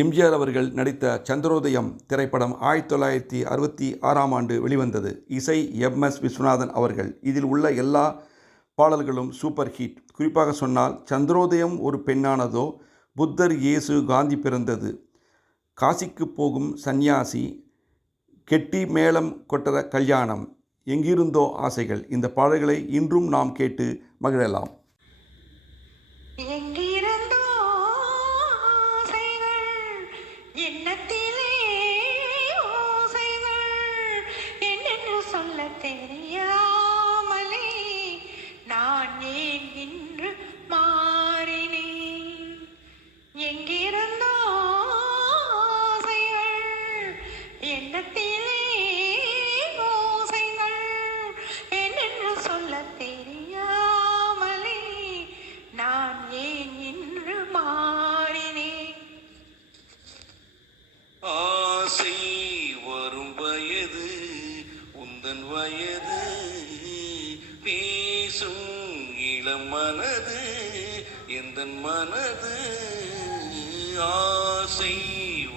எம்ஜிஆர் அவர்கள் நடித்த சந்திரோதயம் திரைப்படம் 1966ஆம் ஆண்டு வெளிவந்தது. இசை எம்.எஸ். விஸ்வநாதன் அவர்கள். இதில் உள்ள எல்லா பாடல்களும் சூப்பர் ஹிட். குறிப்பாக சொன்னால் சந்திரோதயம் ஒரு பெண்ணானதோ, புத்தர், இயேசு, காந்தி பிறந்தது, காசிக்கு போகும் சந்நியாசி, கெட்டி மேளம் கொட்டற கல்யாணம், எங்கிருந்தோ ஆசைகள், இந்த பாடல்களை இன்றும் நாம் கேட்டு மகிழலாம். எண்ணத்திலே ஓசைகள் என்னென்று சொல்ல தெரியாமலே நான் ஏன் இன்று மாறினேன். எங்கிருந்தோ ஓசைகள் எண்ணத்திலே ஓசைகள் என்னென்று சொல்ல தெரியாமலே நான் ஏன் இன்று மாறினேன். ஆசை வரும் வயது உந்தன் வயது, பேசும் இளம் மனது எந்தன் மனது. ஆசை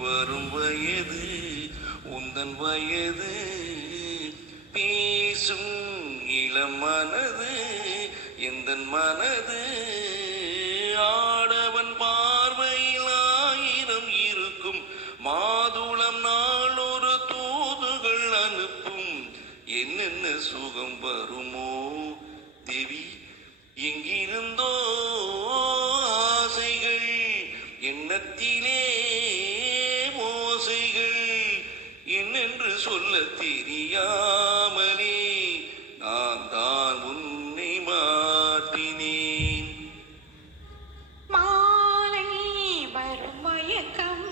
வரும் வயது உந்தன் வயது, பேசும் இளம் மனது எந்தன் மனது. ஆடவன் பார்வையில் ஆயிரம் இருக்கும், மாதுளம் நாள் ஒரு தூதுகள் அனுப்பும். என்னென்ன சுகம் வருமோ தேவி, எங்கிருந்தோ ஆசைகள் எண்ணத்திலே ஓசைகள் என்னென்று சொல்ல தெரியாமலே நான் தான் உன்னை மாற்றினேன். மாலை வரும் மயக்கம்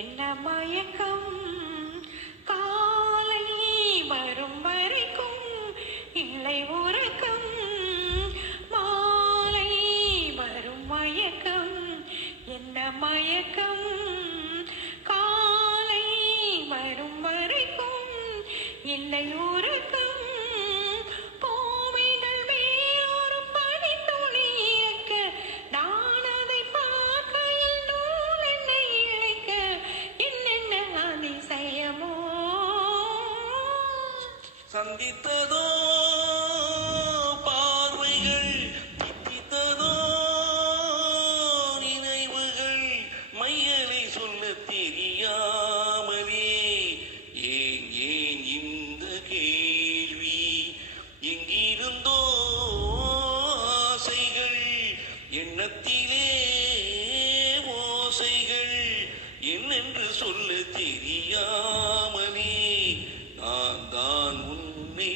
என்ன மயக்கம், காலை வரும் வரைக்கும் இல்லை உறக்கம். மாலை வரும் மயக்கம் என்ன மயக்கம், காலை வரும் வரைக்கும் இல்லை உறக்கம். கோவைகள் மேல் ஒரு பனித்துளி இறக்க, நான் அதை பார்க்கையில் நூல் என்னை இழைக்க. என்னென்ன அதிசயமோ சந்தித்ததோ பார்வைகள், தித்தித்ததோ நினைவுகள், மையலை சொல்ல தெரியாமலே ஏன் ஏன் இந்த கேள்வி. எங்கிருந்தோ ஆசைகள் எண்ணத்திலே ஓசைகள் என்னென்று சொல்ல தெரியாமலே நான் தான் உன்னை